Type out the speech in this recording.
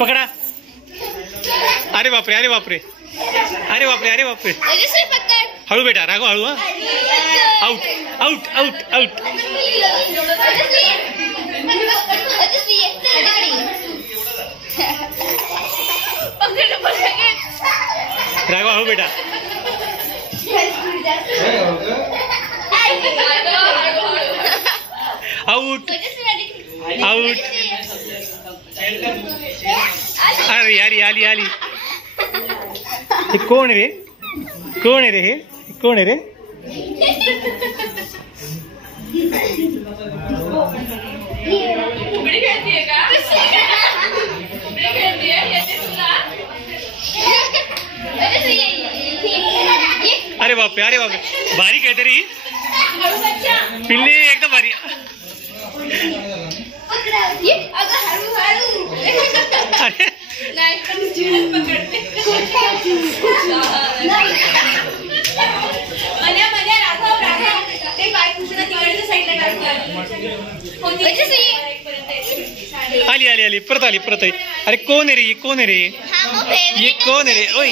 पकड़ा। अरे बापरे, अरे बापरे, अरे बापरे, अरे बापरे। हळू बेटा, राघव हळू। Out out out out. Raghav हळू बेटा। Out out. अरे आली आली आली। हे कोण रे, कोण आहे रे, हे कोण आहे रे? अरे बापरे, अरे बापरे, भारी काहीतरी पिल्ली, एकदम भारी। आली आली आली, परत आली, परत आली। अरे कोण आहे रे, कोण आहे रे, ये कोण आहे रे? ओय